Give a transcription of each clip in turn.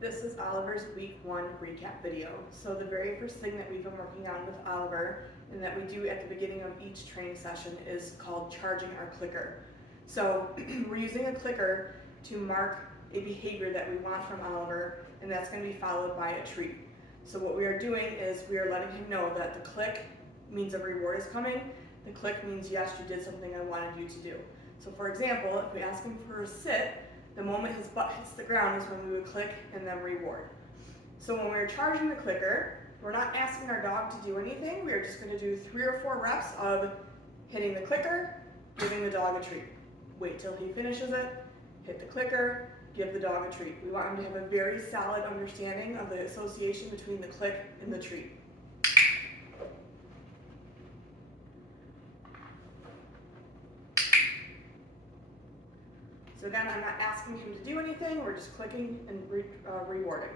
This is Oliver's week 1 recap video. So the very first thing that we've been working on with Oliver and that we do at the beginning of each training session is called charging our clicker. So we're using a clicker to mark a behavior that we want from Oliver, and that's going to be followed by a treat. So what we are doing is we are letting him know that the click means a reward is coming. The click means yes, you did something I wanted you to do. So for example, if we ask him for a sit, the moment his butt hits the ground is when we would click and then reward. So when we're charging the clicker, we're not asking our dog to do anything. We're just going to do 3 or 4 reps of hitting the clicker, giving the dog a treat. Wait till he finishes it, hit the clicker, give the dog a treat. We want him to have a very solid understanding of the association between the click and the treat. So again, I'm not asking him to do anything, we're just clicking and rewarding.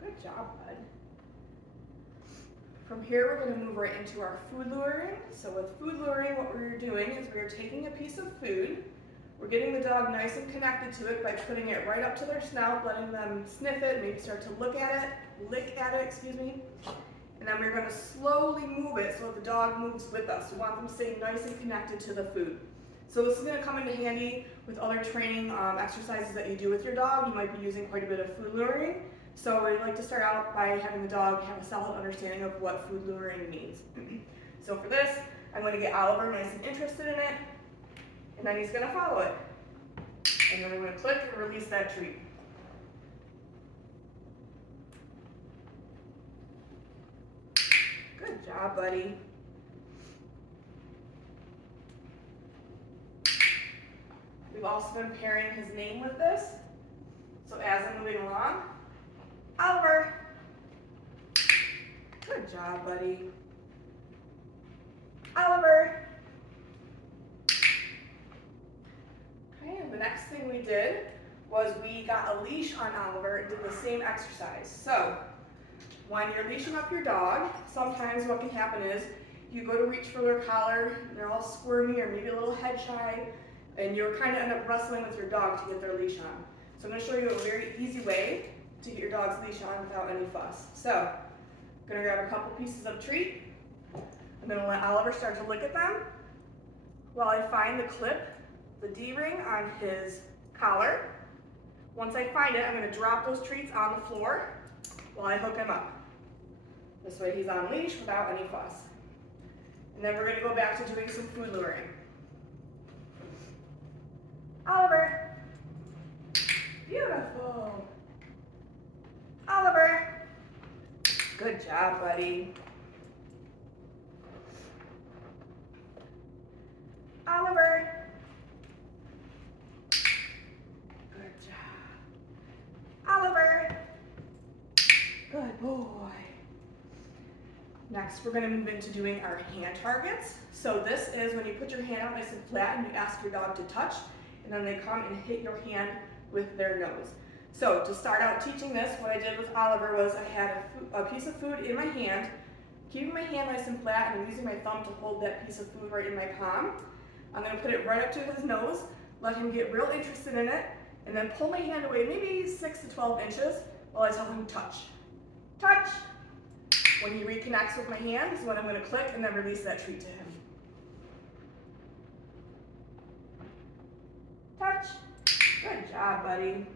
Good job, bud. From here, we're going to move right into our food luring. So with food luring, what we're doing is we're taking a piece of food, we're getting the dog nice and connected to it by putting it right up to their snout, letting them sniff it, maybe start to lick at it, and then we're going to slowly move it so that the dog moves with us. We want them to stay nice and connected to the food. So this is going to come into handy with other training exercises that you do with your dog. You might be using quite a bit of food luring. So we'd like to start out by having the dog have a solid understanding of what food luring means. So for this, I'm going to get Oliver nice and interested in it, and then he's going to follow it. And then I'm going to click and release that treat. Good job, buddy. We've also been pairing his name with this. So as I'm moving along, Oliver. Good job, buddy. Oliver. Okay, and the next thing we did was we got a leash on Oliver and did the same exercise. So when you're leashing up your dog, sometimes what can happen is you go to reach for their collar, and they're all squirmy or maybe a little head shy, and you're kind of end up wrestling with your dog to get their leash on. So I'm going to show you a very easy way to get your dog's leash on without any fuss. So I'm going to grab a couple pieces of treat. I'm going to let Oliver start to lick at them while I find the clip, the D-ring on his collar. Once I find it, I'm going to drop those treats on the floor while I hook him up. This way he's on leash without any fuss. And then we're going to go back to doing some food luring. Oliver. Beautiful. Oliver. Good job, buddy. Oliver. Good job. Oliver. Good boy. Next, we're going to move into doing our hand targets. So this is when you put your hand out nice and flat and you ask your dog to touch, and then they come and hit your hand with their nose. So to start out teaching this, what I did with Oliver was I had a piece of food in my hand, keeping my hand nice and flat, and I'm using my thumb to hold that piece of food right in my palm. I'm going to put it right up to his nose, let him get real interested in it, and then pull my hand away maybe 6 to 12 inches while I tell him touch. Touch! When he reconnects with my hand is when I'm going to click and then release that treat to him. Touch! Good job, buddy.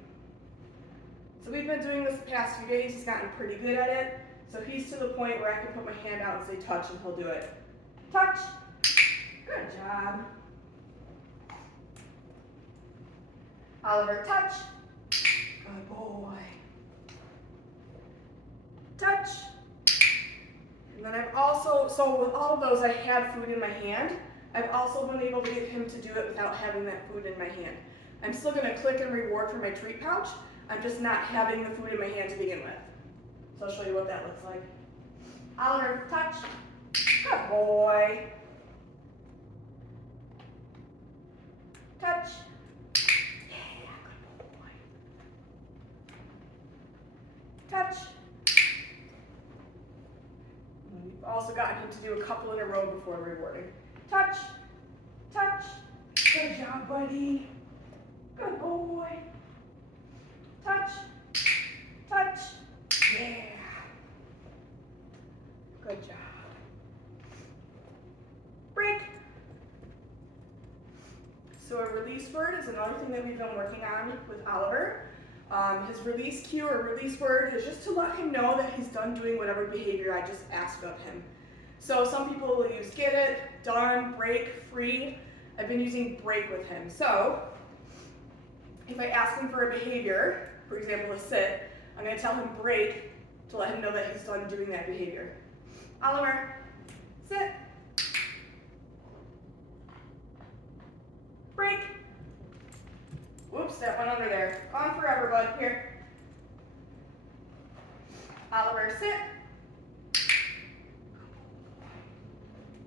So we've been doing this the past few days. He's gotten pretty good at it. So he's to the point where I can put my hand out and say touch and he'll do it. Touch! Good job. Oliver, touch! Good boy. Touch! And then I've also, so with all of those I had food in my hand. I've also been able to get him to do it without having that food in my hand. I'm still going to click and reward for my treat pouch. I'm just not having the food in my hand to begin with. So I'll show you what that looks like. Oliver, touch. Good boy. Touch. Yeah, good boy. Touch. We've also gotten him to do a couple in a row before rewarding. Touch, touch, Good job, buddy. Good boy. Touch. Touch. Yeah. Good job. Break. So a release word is another thing that we've been working on with Oliver. His release cue or release word is just to let him know that he's done doing whatever behavior I just asked of him. So some people will use get it, done, break, free. I've been using break with him. So if I ask him for a behavior, for example, a sit, I'm going to tell him break to let him know that he's done doing that behavior. Oliver, sit. Break. Whoops, that went under there. On forever, bud. Here. Oliver, sit.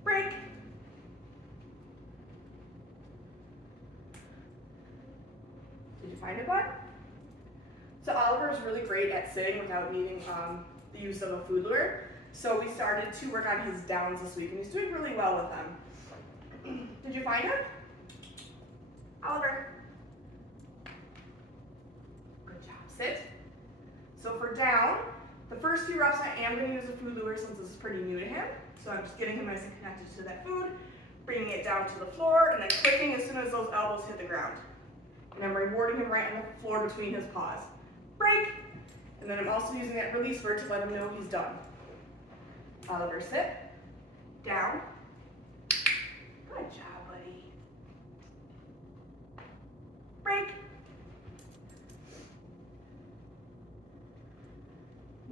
Break. Did you find it, bud? So Oliver is really great at sitting without needing the use of a food lure. So we started to work on his downs this week, and he's doing really well with them. Did you find him? Oliver. Good job. Sit. So for down, the first few reps I am going to use a food lure since this is pretty new to him. So I'm just getting him nice and connected to that food, bringing it down to the floor, and then clicking as soon as those elbows hit the ground. And I'm rewarding him right on the floor between his paws. Break. And then I'm also using that release word to let him know he's done. Oliver, sit. Down. Good job, buddy. Break.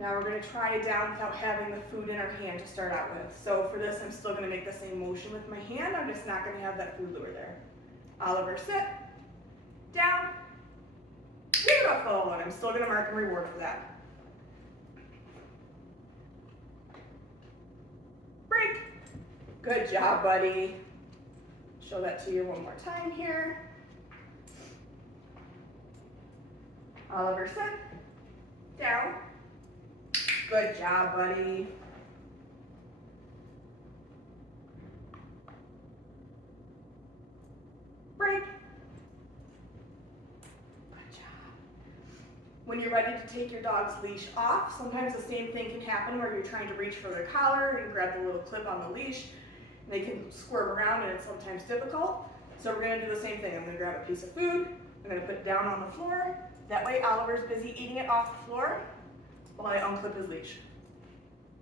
Now we're going to try it down without having the food in our hand to start out with. So for this, I'm still going to make the same motion with my hand. I'm just not going to have that food lure there. Oliver, sit. Down. Beautiful. And I'm still going to mark and reward for that. Break. Good job, buddy. Show that to you one more time here. Oliver, sit. Down. Good job, buddy. Break. Good job. When you're ready to take your dog's leash off, sometimes the same thing can happen where you're trying to reach for their collar and grab the little clip on the leash. And they can squirm around and it's sometimes difficult. So we're going to do the same thing. I'm going to grab a piece of food. I'm going to put it down on the floor. That way Oliver's busy eating it off the floor while I unclip his leash.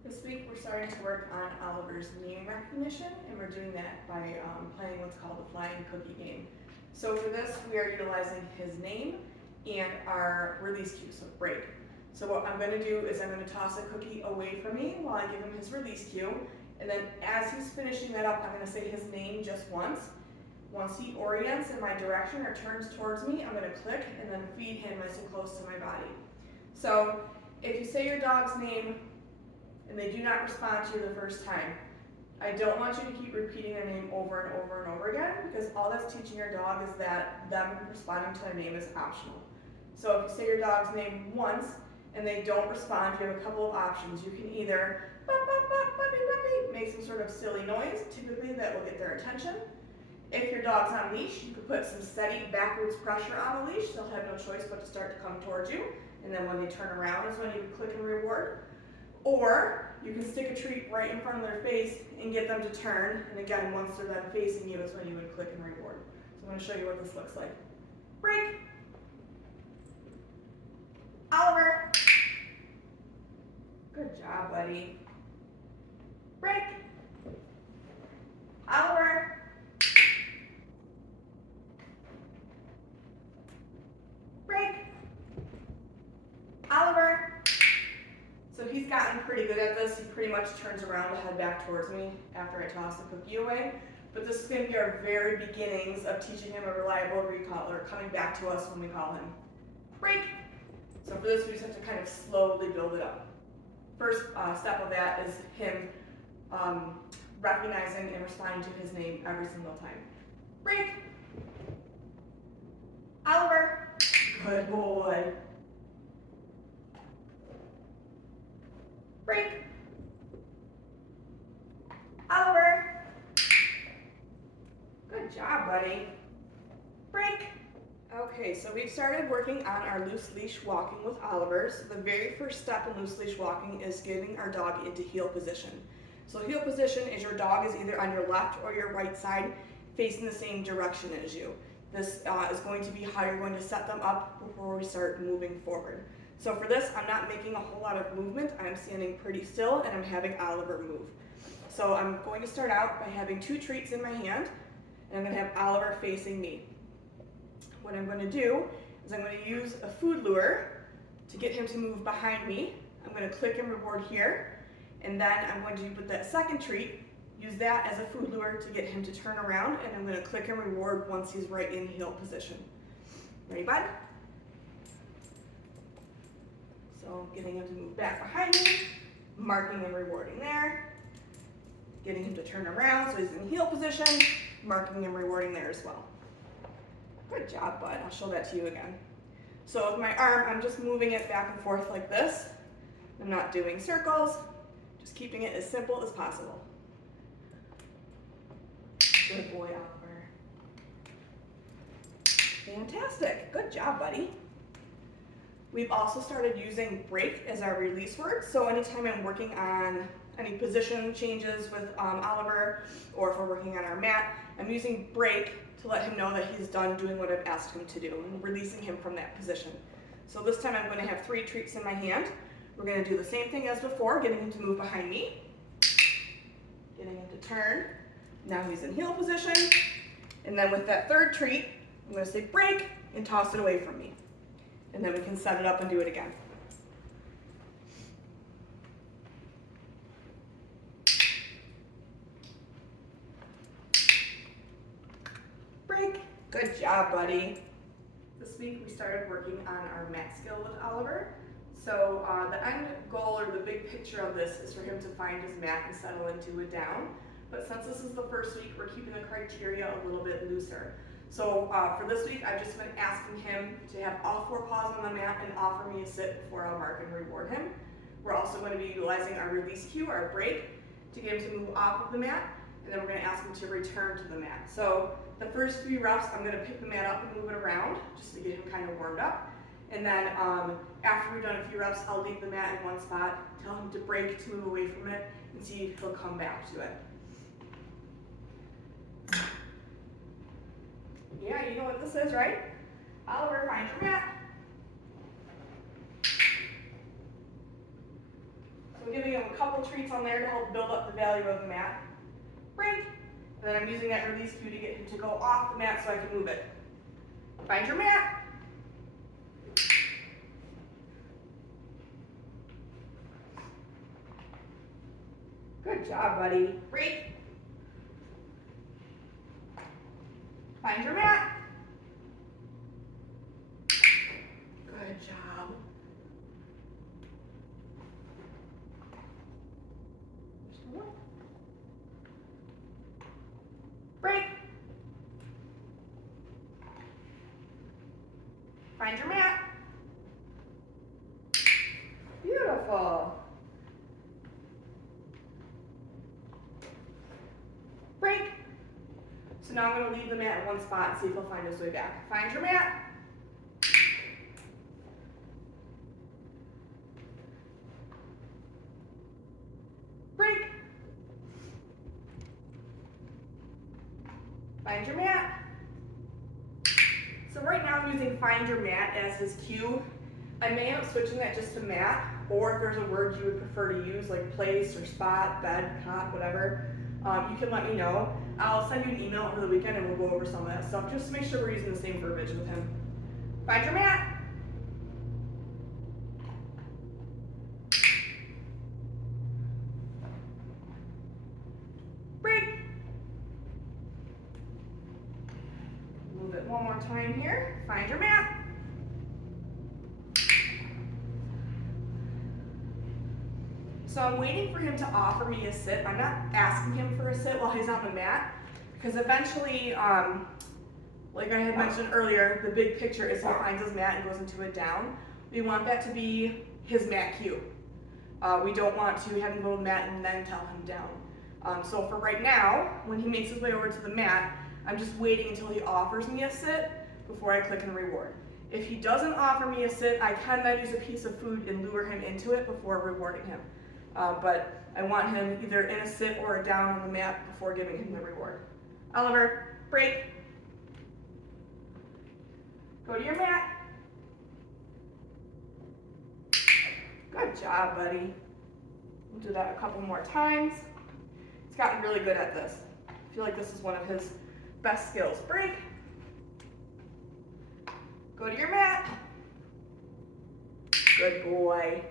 This week we're starting to work on Oliver's name recognition, and we're doing that by playing what's called the flying cookie game. So for this, we are utilizing his name and our release cue, so break. So what I'm going to do is I'm going to toss a cookie away from me while I give him his release cue, and then as he's finishing that up, I'm going to say his name just once. Once he orients in my direction or turns towards me, I'm going to click and then feed him nice and close to my body. So if you say your dog's name and they do not respond to you the first time, I don't want you to keep repeating their name over and over and over again, because all that's teaching your dog is that them responding to their name is optional. So if you say your dog's name once and they don't respond, you have a couple of options. You can either make some sort of silly noise, typically that will get their attention. If your dog's on leash, you could put some steady backwards pressure on the leash. They'll have no choice but to start to come towards you. And then when they turn around is when you would click and reward. Or you can stick a treat right in front of their face and get them to turn. And again, once they're then facing you is when you would click and reward. So I'm going to show you what this looks like. Break. Oliver. Good job, buddy. Break. Oliver. Break. Oliver. So he's gotten pretty good at this. He pretty much turns around to head back towards me after I toss the cookie away. But this is going to be our very beginnings of teaching him a reliable recall, or coming back to us when we call him. Break. So for this, we just have to kind of slowly build it up. First step of that is him recognizing and responding to his name every single time. Break. Oliver. Good boy. Break. Oliver. Good job, buddy. break. Okay, so we've started working on our loose leash walking with Oliver. So the very first step in loose leash walking is getting our dog into heel position. So heel position is your dog is either on your left or your right side facing the same direction as you. This is going to be how you're going to set them up before we start moving forward. So for this, I'm not making a whole lot of movement. I'm standing pretty still and I'm having Oliver move. So I'm going to start out by having 2 treats in my hand and I'm going to have Oliver facing me. What I'm going to do is I'm going to use a food lure to get him to move behind me. I'm going to click and reward here, and then I'm going to put that second treat, use that as a food lure to get him to turn around, and I'm going to click and reward once he's right in heel position. Ready, bud? So getting him to move back behind me, marking and rewarding there, getting him to turn around so he's in heel position, marking and rewarding there as well. Good job, bud. I'll show that to you again. So with my arm, I'm just moving it back and forth like this. I'm not doing circles, just keeping it as simple as possible. Good boy, Oliver. Fantastic. Good job, buddy. We've also started using break as our release word. So anytime I'm working on any position changes with Oliver, or if we're working on our mat, I'm using break to let him know that he's done doing what I've asked him to do and releasing him from that position. So this time I'm going to have 3 treats in my hand. We're going to do the same thing as before, getting him to move behind me, getting him to turn. Now he's in heel position. And then with that third treat, I'm going to say break and toss it away from me. And then we can set it up and do it again. Break. Good job, buddy. This week we started working on our mat skill with Oliver. So the end goal or the big picture of this is for him to find his mat and settle into a down. But since this is the first week, we're keeping the criteria a little bit looser. So for this week, I've just been asking him to have all 4 paws on the mat and offer me a sit before I'll mark and reward him. We're also going to be utilizing our release cue, our break, to get him to move off of the mat, and then we're going to ask him to return to the mat. So the first 3 reps, I'm going to pick the mat up and move it around, just to get him kind of warmed up. And then after we've done a few reps, I'll leave the mat in one spot, tell him to break, to move away from it, and see if he'll come back to it. Yeah, you know what this is, right? Oliver, find your mat. So I'm giving him a couple treats on there to help build up the value of the mat. Break. And then I'm using that release cue to get him to go off the mat so I can move it. Find your mat. Good job, buddy. Break. Find your mat. Good job. Just one. Break. Find your mat. Beautiful. Break. So now I'm going to leave the mat in one spot and see if he'll find his way back. Find your mat. Break. Find your mat. So right now I'm using find your mat as his cue. I may end up switching that just to mat, or if there's a word you would prefer to use, like place or spot, bed, cot, whatever, you can let me know. I'll send you an email over the weekend and we'll go over some of that stuff just to make sure we're using the same verbiage with him. Find your mat. Break. Move it one more time here. Find your mat. So I'm waiting for him to offer me a sit. I'm not asking him for a sit while he's on the mat, because eventually, like I had mentioned earlier, the big picture is he finds his mat and goes into a down. We want that to be his mat cue. We don't want to have him go to the mat and then tell him down. So for right now, when he makes his way over to the mat, I'm just waiting until he offers me a sit, before I click and reward. If he doesn't offer me a sit, I can then use a piece of food and lure him into it before rewarding him. But I want him either in a sit or a down on the mat before giving him the reward. Oliver, break. Go to your mat. Good job, buddy. We'll do that a couple more times. He's gotten really good at this. I feel like this is one of his best skills. Break. Go to your mat. Good boy.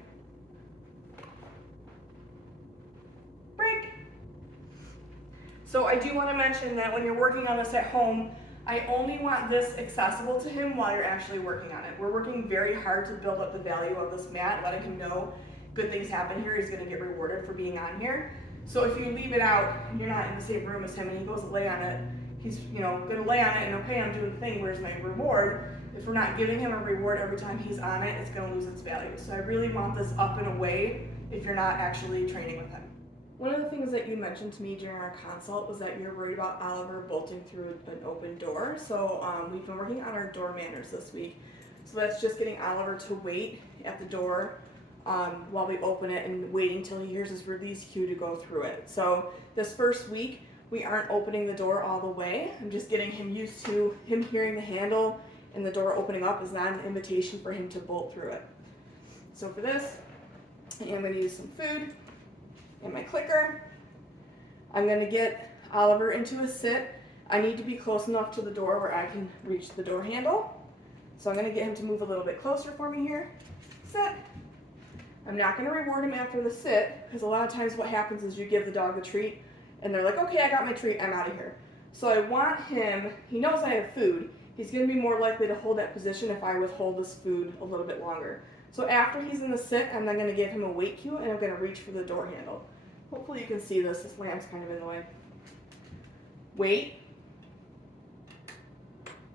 Break. So I do want to mention that when you're working on this at home, I only want this accessible to him while you're actually working on it. We're working very hard to build up the value of this mat, letting him know good things happen here. He's going to get rewarded for being on here. So if you leave it out and you're not in the same room as him and he goes to lay on it, he's going to lay on it and okay, I'm doing the thing, where's my reward? If we're not giving him a reward every time he's on it, it's going to lose its value. So I really want this up and away if you're not actually training with him. One of the things that you mentioned to me during our consult was that you're worried about Oliver bolting through an open door. So we've been working on our door manners this week. So that's just getting Oliver to wait at the door while we open it and waiting till he hears his release cue to go through it. So this first week, we aren't opening the door all the way. I'm just getting him used to him hearing the handle and the door opening up is not an invitation for him to bolt through it. So for this, I am going to use some food and my clicker. I'm going to get Oliver into a sit. I need to be close enough to the door where I can reach the door handle. So I'm going to get him to move a little bit closer for me here. Sit. I'm not going to reward him after the sit, because a lot of times what happens is you give the dog the treat and they're like, okay, I got my treat, I'm out of here. So I want him, he knows I have food, he's going to be more likely to hold that position if I withhold this food a little bit longer. So after he's in the sit, I'm then going to give him a wait cue and I'm going to reach for the door handle. Hopefully you can see this lamp's kind of in the way. Wait.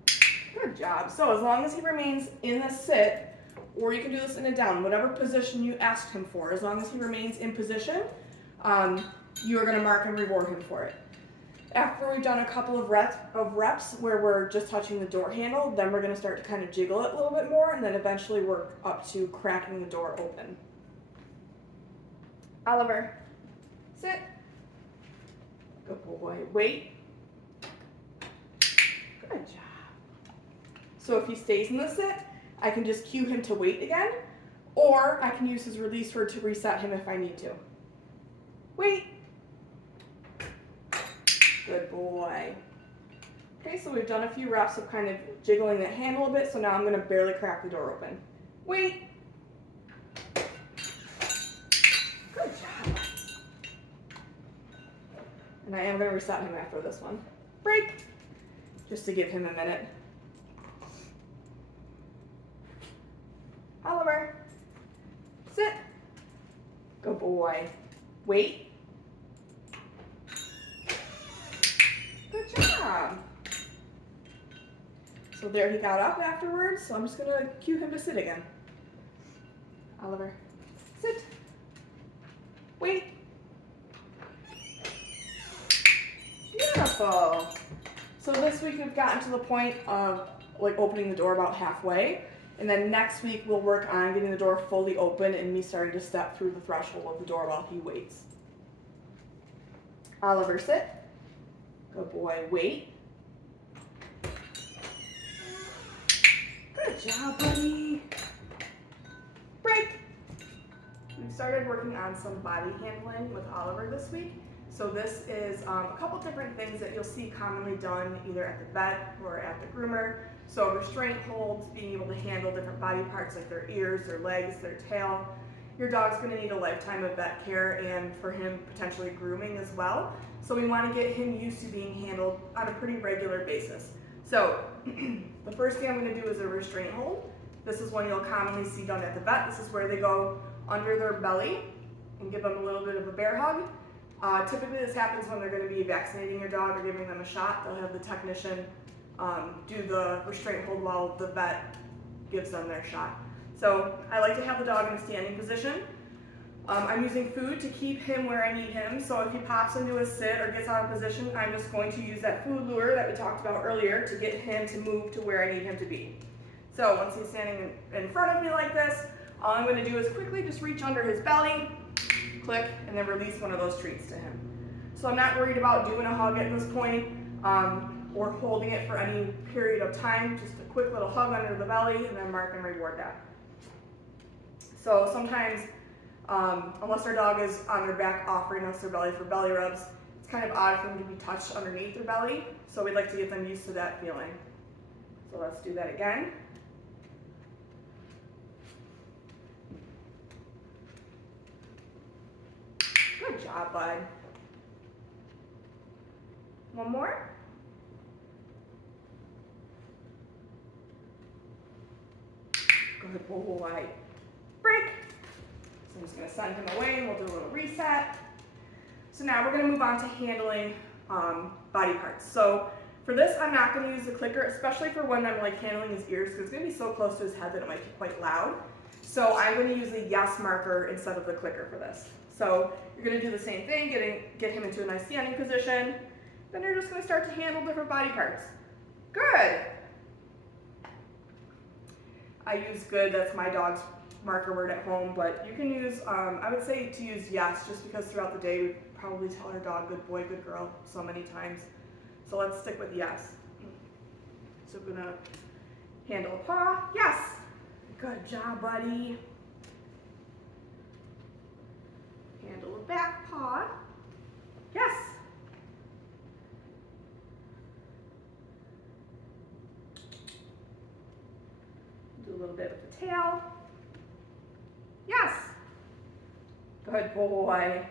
Good job. So as long as he remains in the sit, or you can do this in a down, whatever position you asked him for, as long as he remains in position, you are going to mark and reward him for it. After we've done a couple of reps where we're just touching the door handle, then we're going to start to kind of jiggle it a little bit more and then eventually work up to cracking the door open. Oliver, sit. Good boy. Wait. Good job. So if he stays in the sit, I can just cue him to wait again, or I can use his release word to reset him if I need to. Wait. Good boy. Okay, so we've done a few reps of kind of jiggling that handle a bit, so now I'm going to barely crack the door open. Wait. Good job. And I am going to reset him after this one. Break. Just to give him a minute. Oliver, sit. Good boy. Wait. Good job. So there he got up afterwards, so I'm just going to cue him to sit again. Oliver, sit. Wait. Beautiful. So this week we've gotten to the point of like opening the door about halfway. And then next week we'll work on getting the door fully open and me starting to step through the threshold of the door while he waits. Oliver, sit. Good boy. Wait. Good job, buddy. Break. We've started working on some body handling with Oliver this week. So this is a couple different things that you'll see commonly done either at the vet or at the groomer. So restraint holds, being able to handle different body parts like their ears, their legs, their tail. Your dog's going to need a lifetime of vet care and for him potentially grooming as well. So we want to get him used to being handled on a pretty regular basis. So the first thing I'm going to do is a restraint hold. This is one you'll commonly see done at the vet. This is where they go under their belly and give them a little bit of a bear hug. Typically this happens when they're going to be vaccinating your dog or giving them a shot. They'll have the technician do the restraint hold while the vet gives them their shot. So I like to have the dog in a standing position. I'm using food to keep him where I need him, so if he pops into a sit or gets out of position, I'm just going to use that food lure that we talked about earlier to get him to move to where I need him to be. So once he's standing in front of me like this, all I'm going to do is quickly just reach under his belly, click, and then release one of those treats to him. So I'm not worried about doing a hug at this point or holding it for any period of time, just a quick little hug under the belly and then mark and reward that. So sometimes, unless our dog is on their back offering us their belly for belly rubs, it's kind of odd for them to be touched underneath their belly, so we'd like to get them used to that feeling. So let's do that again. Good job, bud. One more. Good boy. Break. So I'm just going to send him away and we'll do a little reset. So now we're going to move on to handling body parts. So for this, I'm not going to use the clicker, especially for when I'm like handling his ears, because it's going to be so close to his head that it might be quite loud. So I'm going to use the yes marker instead of the clicker for this. So you're going to do the same thing, get him into a nice standing position. Then you're just going to start to handle different body parts. Good. I use good, that's my dog's marker word at home, but you can use, I would say to use yes, just because throughout the day we probably tell our dog good boy, good girl so many times. So let's stick with yes. So we're gonna handle a paw, yes. Good job, buddy. Handle a back paw, yes. Do a little bit with the tail. Yes. Good boy.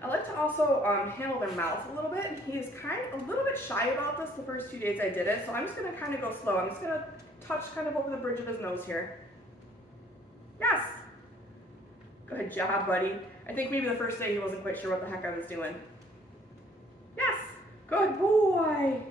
I like to also handle their mouth a little bit. He is kind of a little bit shy about this the first 2 days I did it, so I'm just going to kind of go slow. I'm just going to touch kind of over the bridge of his nose here. Yes. Good job, buddy. I think maybe the first day he wasn't quite sure what the heck I was doing. Yes. Good boy.